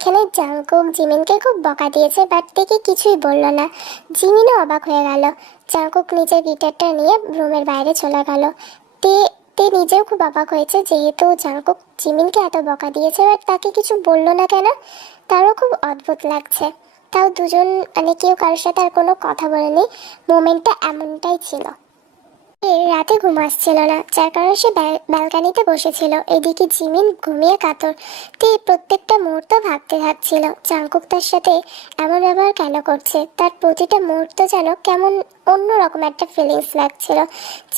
এখানে জাংকুক জিমিনকে খুব বকা দিয়েছে বাট থেকে কিছুই বলল না। জিমিনও অবাক হয়ে গেল। জাংকুক নিজের গিটারটা নিয়ে রুমের বাইরে চলে গেল। তে তে নিজেও খুব অবাক হয়েছে যেহেতু জাংকুক জিমিনকে এত বকা দিয়েছে বাট তাকে কিছু বলল না কেন? তারও খুব অদ্ভুত লাগছে। তাও দুজন মানে কেউ কারোর সাথে আর কোনো কথা বলেনি। মোমেন্টটা এমনটাই ছিল। রাতে ঘুম আসছিল না, যার কারণে সে ব্যাল- ব্যালকানিতে বসেছিল। এদিকে জিমিন ঘুমিয়ে কাতর। তে প্রত্যেকটা মুহূর্ত ভাবতে থাকছিল চাঙ্কুক তার সাথে এমন ব্যবহার কেন করছে? তার প্রতিটা মুহূর্ত যেন কেমন অন্য রকম একটা ফিলিংস লাগছিল,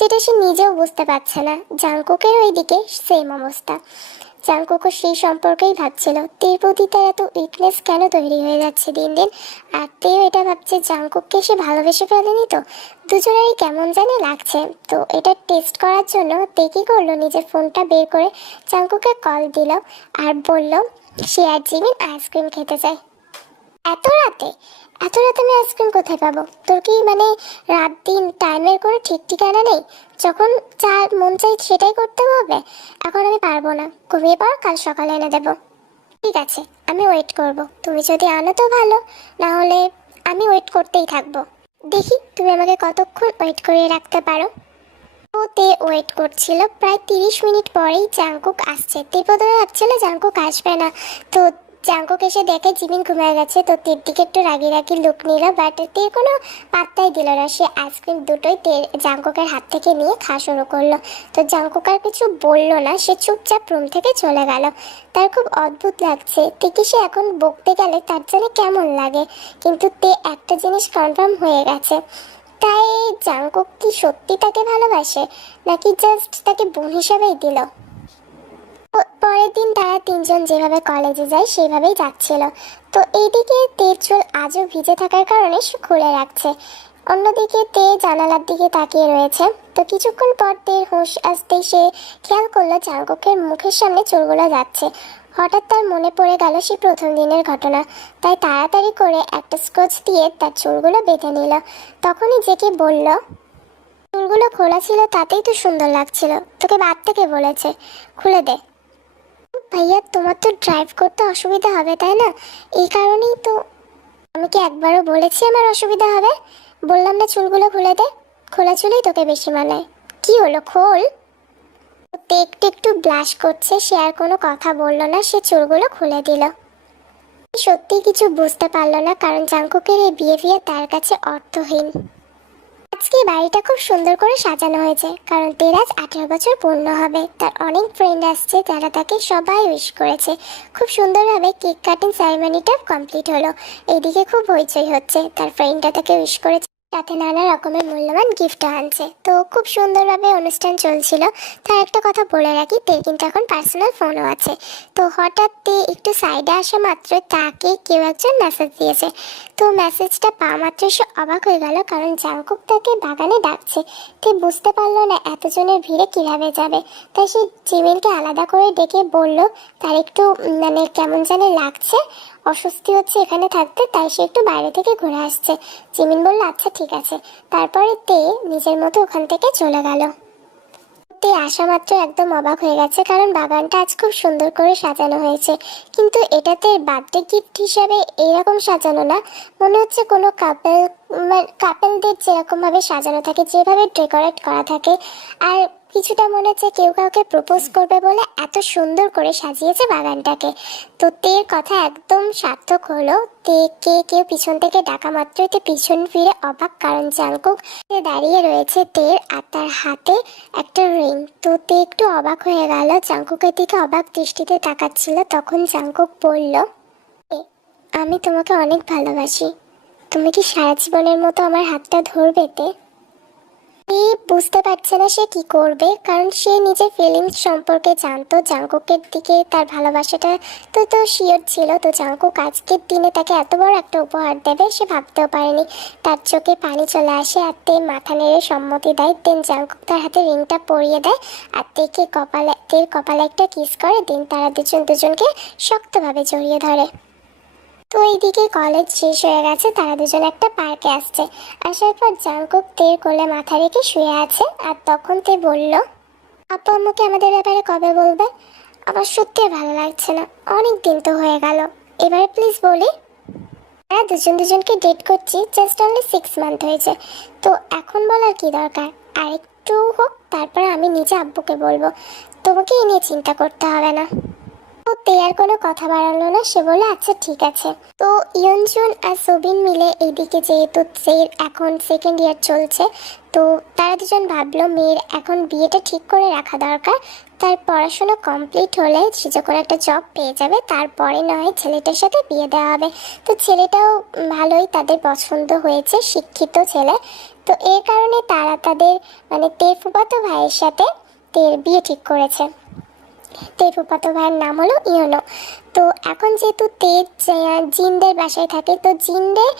যেটা সে নিজেও বুঝতে পারছে না। জাংকুকের ওইদিকে সেম অবস্থা। জাংকুকও সেই সম্পর্কেই ভাবছিল। তের প্রতি তার এত উইকনেস কেন তৈরি হয়ে যাচ্ছে দিন দিন? আর তেও এটা ভাবছে জাংকুককে সে ভালোবেসে ফেলেনি তো? দুজনেরই কেমন জানি লাগছে। তো এটা টেস্ট করার জন্য তে কি করল? নিজের ফোনটা বের করে জাংকুকে কল দিল আর বলল, সে আর জিমিন আইসক্রিম খেতে চায়। এত রাতে এত রাতে আমি আইসক্রিম কোথায় পাবো? তোর কি মানে রাত দিন টাইমের কোনো ঠিক ঠিকানা নেই? যখন যা মন চাই সেটাই করতে হবে। এখন আমি পারব না। ঘুমিয়ে পর কাল সকালে এনে দেবো। ঠিক আছে, আমি ওয়েট করব। তুমি যদি আনো তো ভালো, না হলে আমি ওয়েট করতেই থাকব। দেখি, তুমি আমাকে কতক্ষণ ওয়েট করিয়ে রাখতে পারো? ও তে ওয়েট করছিল, প্রায় তিরিশ মিনিট পরেই জাংকুক আসছে। তে প্রথমে ভাবছিল জাংকুক আসবে না। তো জাংকুক এসে দেখে জিমিন ঘুমিয়ে গেছে। তো তের দিকে একটু রাগি রাগি লুক নিল বাট তের কোনো পাত্তাই দিল না। সে আইসক্রিম দুটোই তের জাংকুকের হাত থেকে নিয়ে খাওয়া শুরু করল। তো জাংকুক আর কিছু বলল না, সে চুপচাপ রুম থেকে চলে গেল। তার খুব অদ্ভুত লাগছে। তে সে এখন বকতে গেলে তার জন্য কেমন লাগে? কিন্তু তে একটা জিনিস কনফার্ম হয়ে গেছে। তাই জাংকুক কি সত্যি তাকে ভালোবাসে, নাকি জাস্ট তাকে বোন হিসাবেই দিল? পরের দিন তারা তিনজন যেভাবে কলেজে যায় সেইভাবেই যাচ্ছিল। তো এইদিকে তের চুল আজও ভিজে থাকার কারণে সে খুলে রাখছে। অন্যদিকে তে জানালার দিকে তাকিয়ে রয়েছে। তো কিছুক্ষণ পর তের হুঁশ আসতে সে খেয়াল করল জাংকুকের মুখের সামনে চুলগুলো যাচ্ছে। হঠাৎ তার মনে পড়ে গেল সে প্রথম দিনের ঘটনা। তাই তাড়াতাড়ি করে একটা স্কচ দিয়ে তার চুলগুলো বেঁধে নিল। তখনই জেকে বলল, চুলগুলো খোলা ছিল, তাতেই তো সুন্দর লাগছিল। তোকে বাদ থেকে বলেছে। খুলে দে। ভাইয়া, তোমার তো ড্রাইভ করতে অসুবিধা হবে, তাই না? এই কারণেই তো আমি কি একবারও বলেছি আমার অসুবিধা হবে? বললাম না চুলগুলো খুলে দে। খোলা চুলেই তোকে বেশি মানায়। কি হলো, খোল? তে একটু একটু ব্লাশ করছে, সে আর কোনো কথা বলল না, সে চুলগুলো খুলে দিল। সত্যি কিছু বুঝতে পারল না, কারণ জাংকুকের এই বিহেভিয়ার তার কাছে অর্থহীন। আজকে বাড়িটা খুব সুন্দর করে সাজানো হয়েছে, কারণ তেরাজ আঠেরো বছর পূর্ণ হবে। তার অনেক ফ্রেন্ড আসছে যারা তাকে সবাই উইশ করেছে। খুব সুন্দরভাবে কেক কাটিং সেরেমনিটা কমপ্লিট হলো। এইদিকে খুব হইচই হচ্ছে। তার ফ্রেন্ডটা তাকে উইশ করেছে, সাথে নানা রকমের মূল্যবান গিফট আনছে। তো খুব সুন্দরভাবে অনুষ্ঠান চলছিল। তার একটা কথা বলে রাখি তের কিন্তু এখন পার্সোনাল ফোনও আছে। তো হঠাৎ তে একটু সাইডে আসা মাত্র তাকে কেউ একজন মেসেজ দিয়েছে। তো মেসেজটা পাওয়া মাত্র সে অবাক হয়ে গেল, কারণ জাংকুক তাকে বাগানে ডাকছে। তে বুঝতে পারল না এতজনের ভিড়ে কীভাবে যাবে। তাই সে জিমিনকে আলাদা করে ডেকে বলল, তার একটু মানে কেমন জানি লাগছে। অস্বস্তি হচ্ছে এখানে থাকতে, তাই সে একটু বাইরে থেকে ঘুরে আসছে। জিমিন বলল আচ্ছা ঠিক আছে। তারপরে তে নিজের মতো ওখান থেকে চলে গেল। তে আসা মাত্র একদম অবাক হয়ে গেছে, কারণ বাগানটা আজ খুব সুন্দর করে সাজানো হয়েছে। কিন্তু এটাতে বার্থডে গিফট হিসাবে এরকম সাজানো না। মনে হচ্ছে কোনো কাপেল কাপেলদের যেরকমভাবে সাজানো থাকে, যেভাবে ডেকোরেট করা থাকে। আর কিছুটা মনে হচ্ছে কেউ কাউকে প্রপোজ করবে বলে এত সুন্দর করে সাজিয়েছে বাগানটাকে। তো তের কথা একদম সার্থক হলো তে, কে, কেউ পিছন থেকে ডাকা মাত্রই তে পিছন ফিরে অবাক, কারণ তে দাঁড়িয়ে রয়েছে তের আর তার হাতে একটা রিং তো তে একটু অবাক হয়ে গেল জাংকুকের দিকে অবাক দৃষ্টিতে তাকাচ্ছিল। তখন জাংকুক বলল আমি তোমাকে অনেক ভালোবাসি। তুমি কি সারা জীবনের মতো আমার হাতটা ধরবে তে? বুঝতে পারছে না সে কি করবে, কারণ সে নিজের ফিলিংস সম্পর্কে জানতো। জাংকুকের দিকে তার ভালোবাসাটা তো তো শিওর ছিল। তো জাংকুক আজকের দিনে তাকে এত বড় একটা উপহার দেবে সে ভাবতেও পারেনি। তার চোখে পানি চলে আসে, আর তে মাথা নেড়ে সম্মতি দেয়। দেন জাঙ্কুক তার হাতে রিংটা পরিয়ে দেয়, আর তেকে কপালে, তের কপালে একটা কিস করে। দেন তারা দুজন দুজনকে শক্তভাবে জড়িয়ে ধরে। তো এইদিকে কলেজ শেষ হয়ে গেছে, তারা দুজন একটা পার্কে আসছে। আসার পর জাংকুক তের কোলে মাথা রেখে শুয়ে আছে আর তখন তে বলল, আপু আম্মুকে আমাদের ব্যাপারে কবে বলবে আমার সত্যি ভালো লাগছে না। অনেক দিন তো হয়ে গেল। এবারে প্লিজ বলি হ্যাঁ দুজন দুজনকে ডেট করছি জাস্ট অনলি সিক্স মান্থ হয়েছে। তো এখন বলার কি দরকার? আর একটু হোক, তারপরে আমি নিজে আব্বুকে বলব। তোমাকে নিয়ে চিন্তা করতে হবে না। তে আর কোনো কথা বাড়ালো না। সে বলে আচ্ছা ঠিক আছে। তো ইয়নজুন আর সবিন মিলে এইদিকে যেহেতু সের এখন সেকেন্ড ইয়ার চলছে, তো তারা দুজন ভাবলো, মেয়ের এখন বিয়েটা ঠিক করে রাখা দরকার। তার পড়াশোনা কমপ্লিট হলে সে যখন একটা জব পেয়ে যাবে, তারপরে নয় ছেলেটার সাথে বিয়ে দেওয়া হবে। তো ছেলেটাও ভালোই তাদের পছন্দ হয়েছে, শিক্ষিত ছেলে। তো এর কারণে তারা তাদের মানে তের ভাইয়ের সাথে তের বিয়ে ঠিক করেছে। তের ফুপাতো ভাইয়ের নাম হলো ইয়নো। তো এখন যেহেতু তেজ জিনদের বাসায় থাকে, তো জিনদের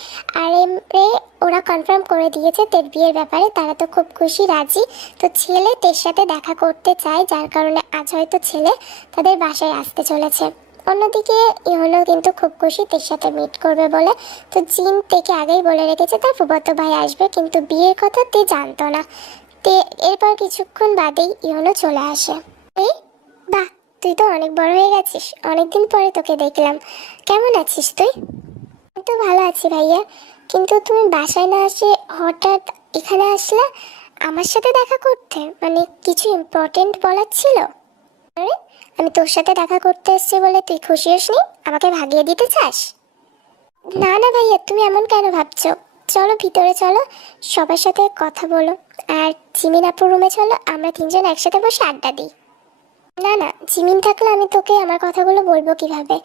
আর এম রে ওরা কনফার্ম করে দিয়েছে তের বিয়ের ব্যাপারে, তারা তো খুব খুশি, রাজি। তো ছেলে তের সাথে দেখা করতে চায়, যার কারণে আজ হয়তো ছেলে তাদের বাসায় আসতে চলেছে। অন্যদিকে ইহনো কিন্তু খুব খুশি তের সাথে মিট করবে বলে। তো জিন তেকে আগেই বলে রেখেছে তার ফুফাতো ভাই আসবে, কিন্তু বিয়ের কথা তে জানতো না। তে এরপর কিছুক্ষণ বাদেই ইহনো চলে আসে। বাহ, তুই তো অনেক বড় হয়ে গেছিস। অনেকদিন পরে তোকে দেখলাম। কেমন আছিস তুই? আমি তো ভালো আছি ভাইয়া। কিন্তু তুমি বাসায় না আসে হঠাৎ এখানে আসলে? আমার সাথে দেখা করতে? মানে কিছু ইম্পর্টেন্ট বলার ছিল? আরে, আমি তোর সাথে দেখা করতে এসেছি বলে তুই খুশি হসনি? আমাকে ভাগিয়ে দিতে চাস? না না ভাইয়া, তুমি এমন কেন ভাবছ? চলো ভিতরে চলো, সবার সাথে কথা বলো। আর জিমিন আপুর রুমে চলো, আমরা তিনজন একসাথে বসে আড্ডা দিই। না না, জিমিন থাকলে আমি তোকে আমার কথাগুলো বলব কীভাবে?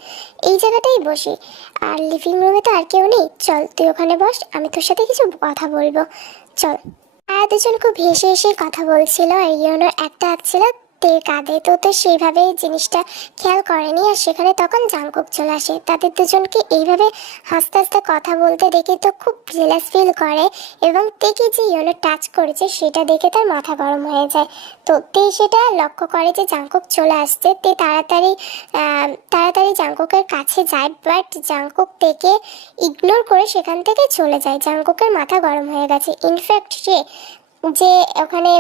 এই জায়গাটাই বসি। আর লিভিং রুমে তো আর কেউ নেই। চল, তুই ওখানে বস, আমি তোর সাথে কিছু কথা বলব। চল। আর দুজন খুব হেসে হেসে কথা বলছিল, আর জন্য একটা এক ছিল তে কাঁধে তো তো সেইভাবে জিনিসটা খেয়াল করেনি, আর সেখানে তখন জাংকুক চলে আসে। তাদের দুজনকে এইভাবে হাসতে হাসতে কথা বলতে দেখে তো খুব জেলাস ফিল করে এবং তেকে যে ইয়নো টাচ করেছে, সেটা দেখে তার মাথা গরম হয়ে যায়। তো তে সেটা লক্ষ্য করে যে জাংকুক চলে আসছে। তে তাড়াতাড়ি তাড়াতাড়ি জাংকুকের কাছে যায় বাট জাংকুক থেকে ইগনোর করে সেখান থেকে চলে যায়। জাংকুকের মাথা গরম হয়ে গেছে। ইনফ্যাক্ট সে যে ওখানে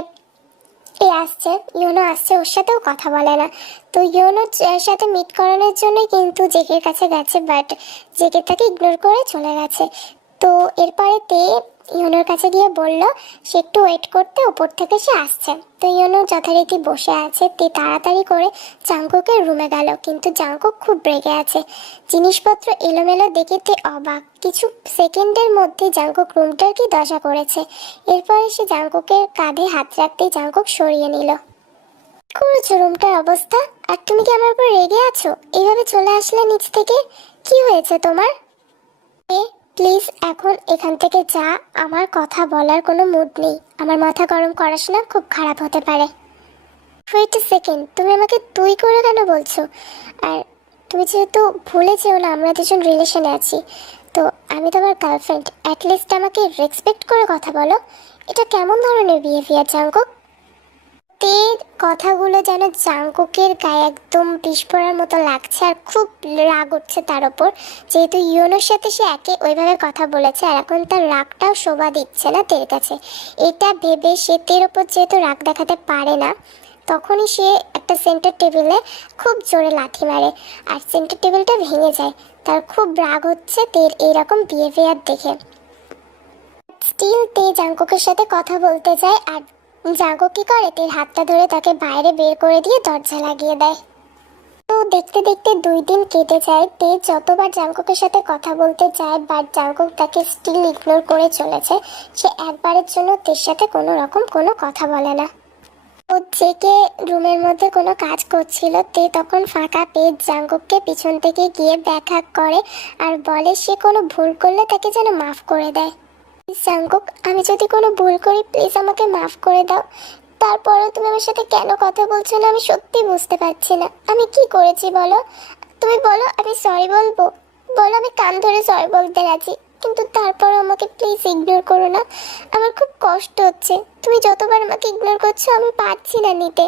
এ আসছে ইউনো আসছে, ওর সাথেও কথা বলে না। তো ইউনোর সাথে মিট করানোর জন্য কিন্তু জেকের কাছে গেছে বাট জেকে তাকে ইগনোর করে চলে গেছে। তো এরপরে তে ইউনোর কাছে গিয়ে বলল, সে একটু ওয়েট করতে উপর থেকে সে আসছে। তো ইউনো যথারীতি বসে আছে, তে তাড়াতাড়ি করে জাঙ্কুকের রুমে গেল। কিন্তু জাঙ্কুক খুব রেগে আছে। জিনিসপত্র এলোমেলো দেখে তে অবাক। কিছু সেকেন্ডের মধ্যে জাঙ্কুক রুমটার কি দশা করেছে? এরপরে সে জাঙ্কুকের কাঁধে হাত রাখতেই জাঙ্কুক সরিয়ে নিল। করেছ রুমটার অবস্থা? আর তুমি কি আমার উপর রেগে আছো? এইভাবে চলে আসলে নিচ থেকে? কি হয়েছে তোমার? প্লিজ, এখন এখান থেকে যা। আমার কথা বলার কোনো মুড নেই। আমার মাথা গরম করাস না খুব খারাপ হতে পারে। ওয়েট এ সেকেন্ড তুমি আমাকে তুই করে কেন বলছো? আর তুমি যেহেতু ভুলে যেও না, আমরা দুজন রিলেশনে আছি। তো আমি তোমার গার্লফ্রেন্ড অ্যাটলিস্ট আমাকে রেসপেক্ট করে কথা বলো। এটা কেমন ধরনের বিহেভিয়ার জাঙ্কুক? তের কথাগুলো যেন জাঙ্কুকের গায়ে একদম বিস্ফোরার মতো লাগছে আর খুব রাগ উঠছে তার ওপর। যেহেতু ইউনোর সাথে সে একে ওইভাবে কথা বলেছে আর এখন তার রাগটাও শোভা দিচ্ছে না তের কাছে। এটা ভেবে সে তের ওপর যেহেতু রাগ দেখাতে পারে না, তখনই সে একটা সেন্টার টেবিলে খুব জোরে লাথি মারে আর সেন্টার টেবিলটা ভেঙে যায়। তার খুব রাগ হচ্ছে তের এইরকম বিহেভিয়ার দেখে। স্টিল তে জাঙ্কুকের সাথে কথা বলতে যায় আর জাঙ্কুক কি করে? তের হাতটা ধরে তাকে বাইরে বের করে দিয়ে দরজা লাগিয়ে দেয়। তো দেখতে দেখতে দুই দিন কেটে যায়। তে যতবার জাঙ্কুকের সাথে কথা বলতে যায় বাট জাঙ্কুক তাকে স্টিল ইগনোর করে চলেছে, সে একবারের জন্য তের সাথে কোনো রকম কোনো কথা বলে না। ও জেকে রুমের মধ্যে কোনো কাজ করছিল, তে তখন ফাঁকা পেয়ে জাঙ্কুককে পিছন থেকে গিয়ে ব্যাখ্যা করে আর বলে সে কোনো ভুল করলে তাকে যেন মাফ করে দেয়। জাঙ্কুক আমি যদি কোনো ভুল করি প্লিজ আমাকে মাফ করে দাও। তারপরেও তুমি আমার সাথে কেন কথা বলছো না, আমি সত্যি বুঝতে পারছি না। আমি কি করেছি বলো? তুমি বলো, আমি সরি বলব। বলো, আমি কান ধরে সরি বলতে রাজি। কিন্তু তারপর আমাকে প্লিজ ইগনোর করো না। আমার খুব কষ্ট হচ্ছে। তুমি যতবার আমাকে ইগনোর করছ, আমি পারছি না নিতে।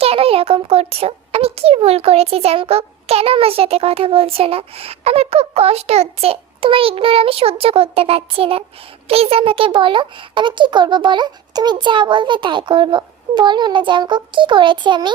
কেন এরকম করছ? আমি কি ভুল করেছি জাঙ্কুক কেন আমার সাথে কথা বলছো না? আমার খুব কষ্ট হচ্ছে। তোমার ইগনোর আমি সহ্য করতে পারছি না। প্লিজ আমাকে বলো, আমি কি করব বলো? তুমি যা বলবে তাই করব। বলো না, জাঙ্কুক, কি করেছি আমি?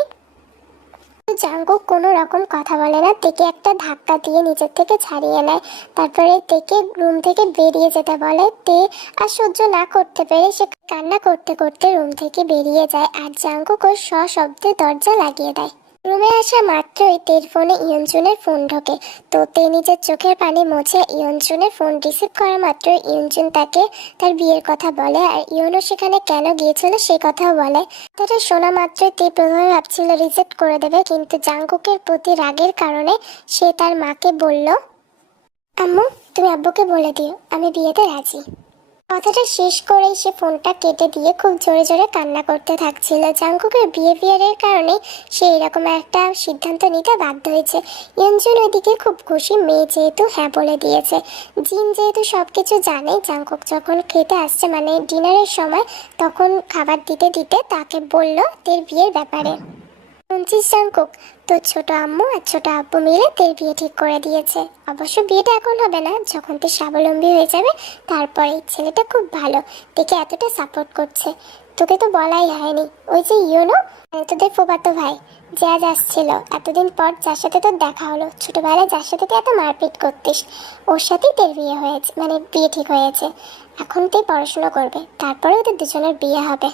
জাঙ্কুক কোনো রকম কথা বলে না তেকে একটা ধাক্কা দিয়ে নিচের থেকে ছাড়িয়ে নেয়। তারপরে তেকে রুম থেকে বেরিয়ে যেতে বলে। তে আর সহ্য না করতে পেরে সে কান্না করতে করতে রুম থেকে বেরিয়ে যায়। আর জাঙ্কুক ওর সশব্দে দরজা লাগিয়ে দেয়। রুমে আসা মাত্রই তের ফোনে ইয়নজুনের ফোন ঢোকে। তো তে নিজের চোখের পানি মুছে ইয়নজুনের ফোন রিসিভ করা মাত্র ইয়নজুন তাকে তার বিয়ের কথা বলে আর ইয়নও সেখানে কেন গিয়েছিল সে কথাও বলে। তাটা শোনা মাত্র তে প্রথমে ভাবছিল রিজেক্ট করে দেবে, কিন্তু জাঙ্কুকের প্রতি রাগের কারণে সে তার মাকে বলল, আম্মু, তুমি আব্বুকে বলে দিও, আমি বিয়েতে রাজি। কথাটা শেষ করেই সে ফোনটা কেটে দিয়ে খুব জোরে জোরে কান্না করতে থাকছিল। জাঙ্কুকের বিহেভিয়ারের কারণে সে এরকম একটা সিদ্ধান্ত নিতে বাধ্য হয়েছে। ইয়ঞ্জন ওইদিকে খুব খুশি, মেয়ে যেহেতু হ্যাঁ বলে দিয়েছে। জিন যেহেতু সব কিছু জানে, জাঙ্কুক যখন খেতে আসছে মানে ডিনারের সময়, তখন খাবার দিতে দিতে তাকে বলল, তের বিয়ের ব্যাপারে। শুনছিস জাঙ্কুক তোর ছোট আম্মু আর ছোট আব্বু মিলে তের বিয়ে ঠিক করে দিয়েছে। অবশ্য বিয়েটা এখন হবে না, যখন তুই স্বাবলম্বী হয়ে যাবে, তারপরে ছেলেটা খুব ভালো, দেখে এতটা সাপোর্ট করছে। তোকে তো বলাই হয়নি। ওই যে ইয়োনো তোদের ফুবাতো ভাই জ্যাজ আসছিল, এতদিন পর যার সাথে তোর দেখা হলো, ছোটবেলায় যার সাথে তুই এত মারপিট করতিস, ওর সাথেই তোর বিয়ে হয়েছে মানে বিয়ে ঠিক হয়েছে। এখন তুই পড়াশোনা করবে তারপরে ওদের দুজনের বিয়ে হবে।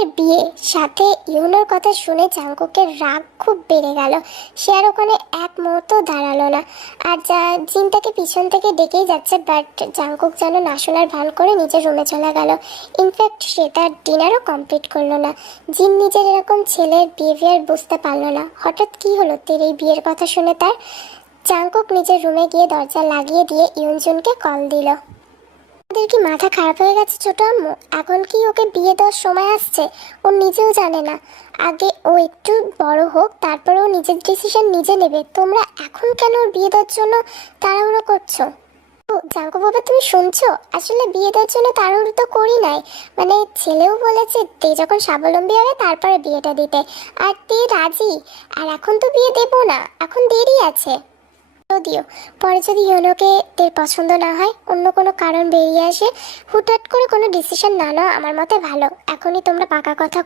এর বিয়ে, সাথে ইউনোর কথা শুনে জাঙ্কুকের রাগ খুব বেড়ে গেল। সে আর ওখানে এক মুহূর্ত দাঁড়াল না। আর যা, জিনটাকে পিছন থেকে ডেকেই যাচ্ছে, বাট জাঙ্কুক যেন না শোনার ভান করে নিজের রুমে চলে গেল। ইনফ্যাক্ট সে তার ডিনারও কমপ্লিট করল না। জিন নিজের এরকম ছেলের বিহেভিয়ার বুঝতে পারল না। হঠাৎ কি হলো তোর এই বিয়ের কথা শুনে তার? জাঙ্কুক নিজের রুমে গিয়ে দরজা লাগিয়ে দিয়ে ইউনজুনকে কল দিল। ওদের কি মাথা খারাপ হয়ে গেছে ছোট আম্মু? এখন কি ওকে বিয়ে দেওয়ার সময় আসছে? ও নিজেও জানে না। আগে ও একটু বড় হোক, তারপরে ও নিজের ডিসিশন নিজে নেবে। তোমরা এখন কেন ওর বিয়ে দেওয়ার জন্য তাড়াহুড়ো করছ? ও জাঙ্কু বাবা, তুমি শুনছো? আসলে বিয়ে দেওয়ার জন্য তাড়াহুড়ো তো করি নাই। মানে ছেলেও বলেছে, তে যখন স্বাবলম্বী হবে, তারপরে বিয়েটা দিতে। আর তে রাজি। আর এখন তো বিয়ে দেবো না। এখন দেরি আছে। যদিও পরে যদি ইয়োনোকে তের পছন্দ না হয়, অন্য কোনো কারণ বেরিয়ে আসে, হুটহাট করে কোনো ডিসিশন না নেওয়া আমার মতে ভালো। এখনই তোমরা পাকা কথা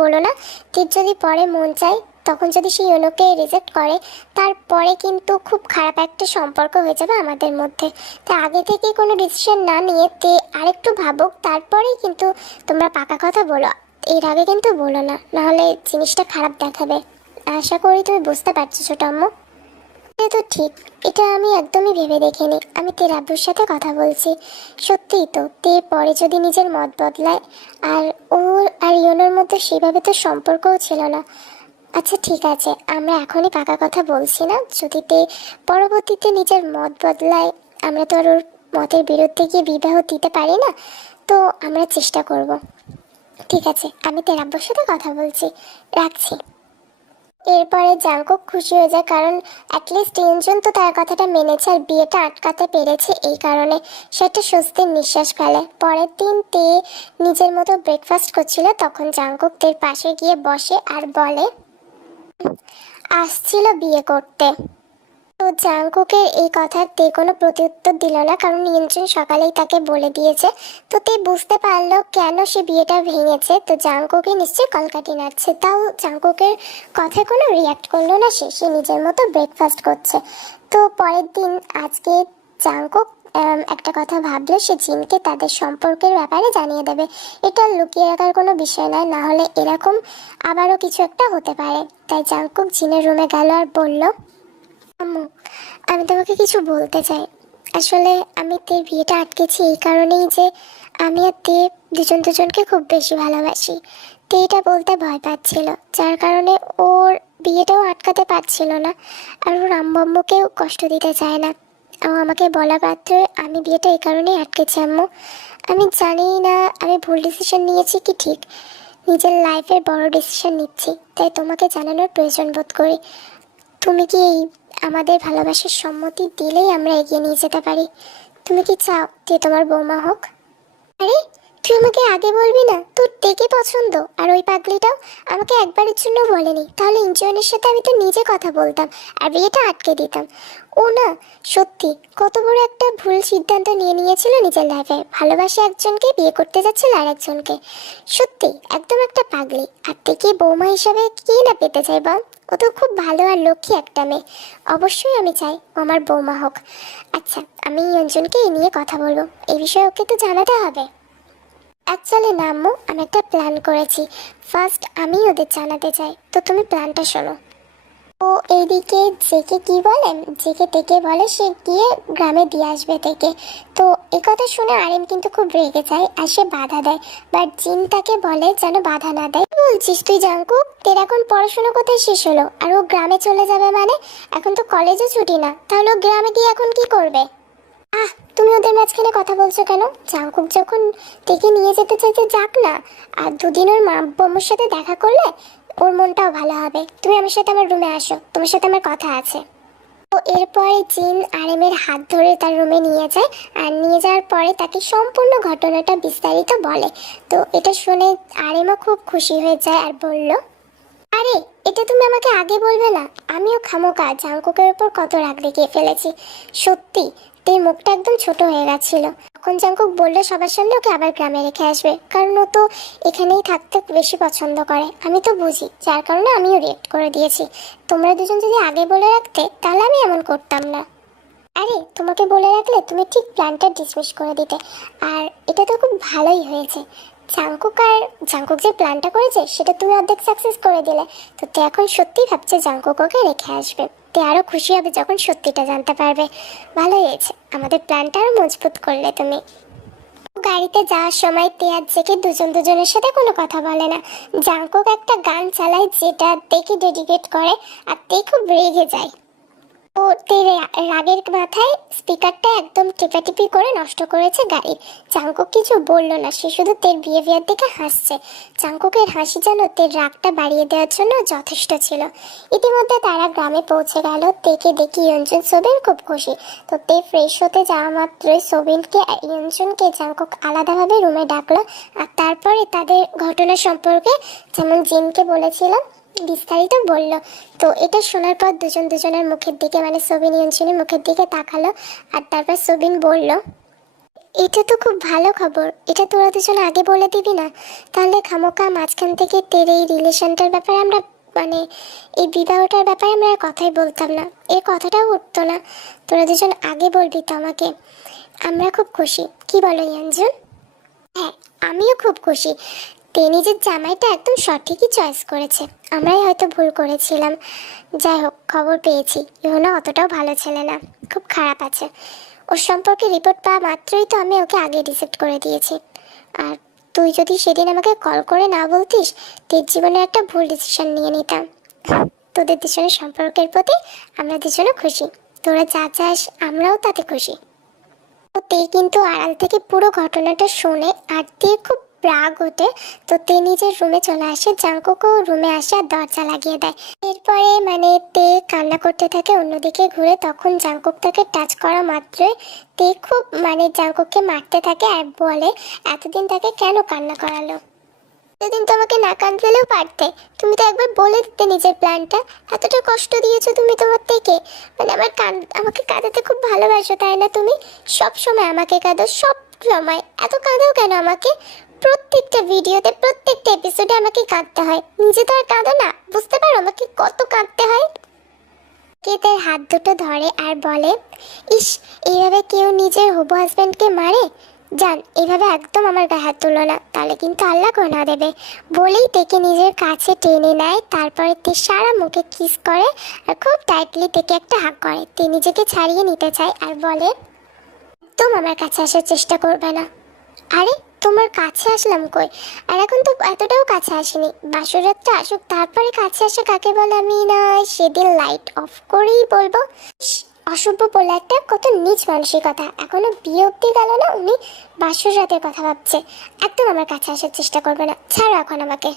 বলো না। তীর যদি পরে মন চায়, তখন যদি সে ইয়োনোকে রিজেক্ট করে তারপরে কিন্তু খুব খারাপ একটা সম্পর্ক হয়ে যাবে আমাদের মধ্যে। তাই আগে থেকে কোনো ডিসিশন না নিয়ে তে আরেকটু ভাবুক, তারপরেই কিন্তু তোমরা পাকা কথা বলো। এর আগে কিন্তু বলো না, নাহলে জিনিসটা খারাপ দেখাবে। আশা করি তুমি বুঝতে পারছ ছোট আম্মু এটা তো ঠিক। এটা আমি একদমই ভেবে দেখিনি। আমি তের আব্বুর সাথে কথা বলছি। সত্যিই তো, তে পরে যদি নিজের মত বদলায়, আর ওর আর ইয়নোর মধ্যে সেভাবে তো সম্পর্কও ছিল না। আচ্ছা ঠিক আছে, আমরা এখনই পাকা কথা বলছি না। যদি তে পরবর্তীতে নিজের মত বদলায়, আমরা তো আর ওর মতের বিরুদ্ধে গিয়ে বিবাহ দিতে পারি না, তো আমরা চেষ্টা করব। ঠিক আছে, আমি তের আব্বুর সাথে কথা বলছি। রাখছি। এরপরে জাঙ্কুক খুশি হয়ে যায়, কারণ অ্যাটলিস্ট তিনজন তো তার কথাটা মেনেছে আর বিয়েটা আটকাতে পেরেছে এই কারণে। সেটা স্বস্তির নিঃশ্বাস ফেলে। পরের দিন তে নিজের মতো ব্রেকফাস্ট করছিল, তখন জাঙ্কুক তের পাশে গিয়ে বসে আর বলে, আসছিল বিয়ে করতে। তো জাঙ্কুকের এই কথার তে কোনো প্রত্যুত্তর দিল না কারণ নিয়ন্ত্রণ সকালেই তাকে বলে দিয়েছে। তো তে বুঝতে পারল কেন সে বিয়েটা ভেঙেছে। তো জাংকুকে নিশ্চয়ই কলকাটি নাড়ছে। তাও জাঙ্কুকের কথায় কোনো রিয়াক্ট করল না সে। সে নিজের মতো ব্রেকফাস্ট করছে। তো পরের দিন আজকে জাঙ্কুক আম, একটা কথা ভাবলো সে জিনকে তাদের সম্পর্কের ব্যাপারে জানিয়ে দেবে। এটা লুকিয়ে রাখার কোনো বিষয় নয় না হলে এরকম আবারও কিছু একটা হতে পারে। তাই জাঙ্কুক জিনের রুমে গেল আর বলল আম্মু, আমি তোমাকে কিছু বলতে চাই। আসলে আমি তে বিয়েটা আটকেছি এই কারণেই যে আমি আর তে দুজন দুজনকে খুব বেশি ভালোবাসি। তে এটা বলতে ভয় পাচ্ছিল, যার কারণে ওর বিয়েটাও আটকাতে পারছিল না আর ওর আম্মুকেও কষ্ট দিতে চায় না। ও আমাকে বলা পাত্র আমি বিয়েটা এই কারণেই আটকেছি আম্মু। আমি জানি না আমি ভুল ডিসিশন নিয়েছি কি ঠিক। নিজের লাইফের বড় ডিসিশন নিচ্ছি, তাই তোমাকে জানানোর প্রয়োজন বোধ করি। তুমি কি এই আমাদের ভালোবাসার সম্মতি দিলেই আমরা এগিয়ে নিয়ে যেতে পারি। তুমি কি চাও যে তোমার বৌমা হোক? আরে, তুই আমাকে আগে বলবি না? তোর দেখে পছন্দ। আর ওই পাগলিটাও আমাকে একবারের জন্য বলেনি। তাহলে ইঞ্জনের সাথে আমি তো নিজে কথা বলতাম আর বিয়েটা আটকে দিতাম। ও না, সত্যি, কত বড় একটা ভুল সিদ্ধান্ত নিয়ে নিয়েছিল নিজের লাইফে ভালোবাসে একজনকে, বিয়ে করতে যাচ্ছিল আর একজনকে সত্যি, একদম একটা পাগলি। আর থেকে বৌমা হিসাবে কি না পেতে চাই বল? ও তো খুব ভালো আর লক্ষ্মী একটা মেয়ে। অবশ্যই আমি চাই ও আমার বৌমা হোক। আচ্ছা আমি অঞ্জনকে এ নিয়ে কথা বলব। এই বিষয়ে ওকে তো জানাতে হবে। অ্যাকচুয়ালি না আম্মু আমি একটা প্ল্যান করেছি। ফার্স্ট আমি ওদের জানাতে চাই। তো তুমি প্ল্যানটা শোনো। ও এইদিকে জেকে কি বলেন? জেকে থেকে বলে সে গিয়ে গ্রামে দিয়ে আসবে থেকে তো কথা শুনে আরেম কিন্তু খুব রেগে যায় আর সে বাধা দেয়। বাট জিন তাকে বলে যেন বাধা না দেয়। বলছিস তুই জাঙ্কু তোর এখন পড়াশোনা কোথায় শেষ হলো? আর ও গ্রামে চলে যাবে মানে? এখন তো কলেজও ছুটি না। তাহলে ও গ্রামে গিয়ে এখন কি করবে? আহ, তুমি ওদের মাঝখানে কথা বলছো কেন? জাঙ্কুক যখন থেকে নিয়ে যেতে চাইতে যাক না। আর দুদিন ওর মা বোম্মুর সাথে দেখা করলে ওর মনটাও ভালো হবে। তুমি আমার সাথে আমার রুমে আসো। তোমার সাথে আমার কথা আছে। তো এরপরে জিন আরেমের হাত ধরে তার রুমে নিয়ে যায় আর নিয়ে যাওয়ার পরে তাকে সম্পূর্ণ ঘটনাটা বিস্তারিত বলে। তো এটা শুনে আরেমও খুব খুশি হয়ে যায় আর বলল, আরে, এটা তুমি আমাকে আগে বলবে না? আমিও খামোকা জাঙ্কুকের উপর কত রাগ দেখিয়ে ফেলেছি। সত্যি তোর মুখটা একদম ছোট হয়ে গেছিল। তখন জাঙ্কুক বলল, সবার সামনে ওকে আবার গ্রামে রেখে আসবে। কারণ ও তো এখানেই থাকতে বেশি পছন্দ করে। আমি তো বুঝি, যার কারণে আমিও রিয়েক্ট করে দিয়েছি। তোমরা দুজন যদি আগে বলে রাখতে, তাহলে আমি এমন করতাম না। আরে, তোমাকে বলে রাখলে তুমি ঠিক প্ল্যানটা ডিসমিস করে দিতে। আর এটা তো খুব ভালোই হয়েছে। জাঙ্কুক আর জাঙ্কুক যে প্ল্যানটা করেছে, সেটা তুমি অর্ধেক সাকসেস করে দিলে। তো তে এখন সত্যিই ভাবছে জাঙ্কুক ওকে রেখে আসবে? তে আরও খুশি হবে যখন সত্যিটা জানতে পারবে। ভালো হয়েছে। আমাদের প্ল্যানটা আরও মজবুত করলে তুমি। গাড়িতে যাওয়ার সময় তেয়ার জেকে দুজন দুজনের সাথে কোনো কথা বলে না। জাঙ্কুক একটা গান চালায় যেটা দেখে ডেডিকেট করে, আর তে খুব রেগে যায়। ও তে রা- রাগের মাথায় স্পিকারটা একদম টিপাটিপি করে নষ্ট করেছে গাড়ি। চাঙ্কুক কিছু বলল না, সে শুধু তের বিহেভিয়ার দেখে হাসছে। চাঙ্কুকের হাসি যেন তের রাগটা বাড়িয়ে দেওয়ার জন্য যথেষ্ট ছিল। ইতিমধ্যে তারা গ্রামে পৌঁছে গেল, তেকে দেখি ইয়ঞ্জন সোবিন খুব খুশি। তো তে ফ্রেশ হতে যাওয়া মাত্রই সোবিনকে ইয়ঞ্জনকে চাঙ্কুক আলাদাভাবে রুমে ডাকলো। আর তারপরে তাদের ঘটনা সম্পর্কে যেমন জিনকে বলেছিলাম বিস্তারিত বলল। তো এটা শোনার পর দুজন দুজনের মুখের দিকে মানে সবিন ইয়ঞ্জনের মুখের দিকে তাকালো আর তারপর সবিন বলল, এটা তো খুব ভালো খবর। এটা তোরা দুজন আগে বলে দিবি না? তাহলে খামোকা মাঝখান থেকে তের এই রিলেশনটার ব্যাপারে আমরা মানে এই বিবাহটার ব্যাপারে আমরা কথাই বলতাম না। এই কথাটাও উঠতো না। তোরা দুজন আগে বলবি তো আমাকে। আমরা খুব খুশি। কি বলো ইয়াঞ্জন হ্যাঁ আমিও খুব খুশি। তে নিজের জামাইটা একদম সঠিকই চয়েস করেছে। আমরাই হয়তো ভুল করেছিলাম। যাই হোক, খবর পেয়েছি। ইহনা অতটাও ভালো ছেলে না, খুব খারাপ আছে। ওর সম্পর্কে রিপোর্ট পাওয়া মাত্রই তো আমি ওকে আগে রিসেপ্ট করে দিয়েছি। আর তুই যদি সেদিন আমাকে কল করে না বলতিস, তোর জীবনে একটা ভুল ডিসিশন নিয়ে নিতাম। তোদের দুজনের সম্পর্কের প্রতি আমরা দুজনে খুশি। তোরা যা চাস, আমরাও তাতে খুশি। তো কিন্তু আড়াল থেকে পুরো ঘটনাটা শুনে আর তে খুব রাগ ওঠে, তো তে নিজের রুমে চলে আসে জাঙ্কুকও রুমে আসে আর দরজা লাগিয়ে দেয়। এরপরে মানে তে কান্না করতে থাকে, অন্যদিকে ঘুরে তখন জাঙ্কুক তাকে টাচ করা মাত্রই তে খুব মানে জাঙ্কুককে মারতে থাকে আর বলে, এতদিন তাকে কেন কান্না করালো? এতদিন তোমাকে না কাঁদলেও পারতে। তুমি তো একবার বলে দিতে নিজের প্ল্যানটা। এতটা কষ্ট দিয়েছ তুমি তোমার থেকে। মানে আমার কান আমাকে কাঁদাতে খুব ভালোবাসো, তাই না তুমি? সব সময় আমাকে কাঁদো সব সময়। এত কাঁদাও কেন আমাকে? প্রত্যেকটা ভিডিওতে প্রত্যেকটা এপিসোডে আমাকে কাঁদতে হয়। নিজে তো আর কাঁদো না, বুঝতে পারো আমাকে কত কাঁদতে হয়। কে তার হাত দুটো ধরে আর বলে, ইস, এইভাবে কেউ নিজের হবু হাজব্যান্ডকে মারে? যান এভাবে একদম আমার গায়ে হাত তুলো না। তাহলে কিন্তু আল্লাহ গোনা দেবে। বলেই তেকে নিজের কাছে টেনে নেয়, তারপরে তে সারা মুখে কিস করে আর খুব টাইটলি তেকে একটা হাক করে। তে নিজেকে ছাড়িয়ে নিতে চায় আর বলে, একদম আমার কাছে আসার চেষ্টা করবে না। আরে তোমার কাছে আসলাম কই? আর এখন তো এতটাও কাছে আসেনি। বাসরাতটা আসুক, তারপরে কাছে আসা কাকে বলে আমি না সেদিন লাইট অফ করেই বলব। অসভ্য বলে একটা কত নিজ মানসিকতা। এখনও বিয়ে অব্দি গেল না, উনি বাসুর রাতের কথা ভাবছে। একদম আমার কাছে আসার চেষ্টা করবে না। ছাড়ো এখন আমাকে।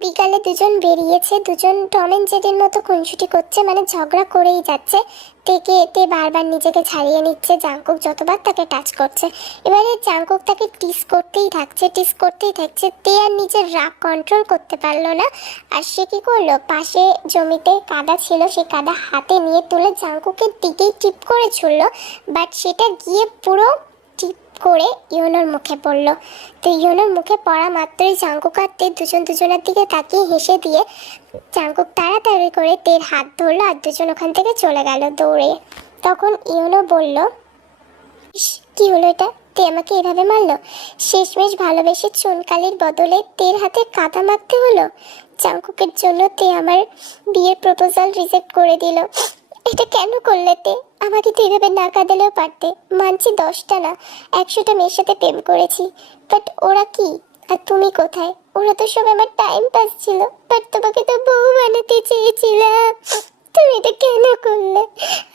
বিকালে দুজন বেরিয়েছে, দুজন টম এন্ড জেডির মতো খুনসুটি করছে মানে ঝগড়া করেই যাচ্ছে। থেকে এতে বারবার নিজেকে ছাড়িয়ে নিচ্ছে জাঙ্কুক যতবার তাকে টাচ করছে। এবারে জাঙ্কুক তাকে টিস করতেই থাকছে টিস করতেই থাকছে, তে আর নিজের রাগ কন্ট্রোল করতে পারল না। আর সে কি করল? পাশে জমিতে কাদা ছিল, সে কাদা হাতে নিয়ে তুলে জাঙ্কুকের দিকেই টিপ করে ছুড়লো। বাট সেটা গিয়ে পুরো করে ইয়োনোর মুখে পড়ল। তো ইয়োনোর মুখে পড়া মাত্রই জাঙ্কুক আর তে দুজন দুজনের দিকে তাকিয়ে হেসে দিয়ে জাঙ্কুক তাড়াতাড়ি করে তের হাত ধরলো আর দুজন ওখান থেকে চলে গেল দৌড়ে। তখন ইয়োনো বলল, ইস, কি হলো এটা? তে আমাকে এভাবে মারলো? শেষমেশ ভালোবেসে চুনকালির বদলে তের হাতে কাদা মাখতে হলো? জাঙ্কুকের জন্য তে আমার বিয়ের প্রপোজাল রিজেক্ট করে দিল। এটা কেন করলে তে? আমাকে তো এভাবে না কাঁদালেও পারতে। মানছি দশটা না, একশোটা মেয়ের সাথে প্রেম করেছি। বাট ওরা কি? আর তুমি কোথায়? ওরা তো সব আমার টাইম পাস ছিল। বাট তোমাকে তো বউ বানাতে চেয়েছিলাম। তুমি এটা কেন করলে?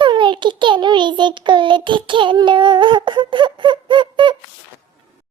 আমার কি কেন রিজেক্ট করলে তে? কেন?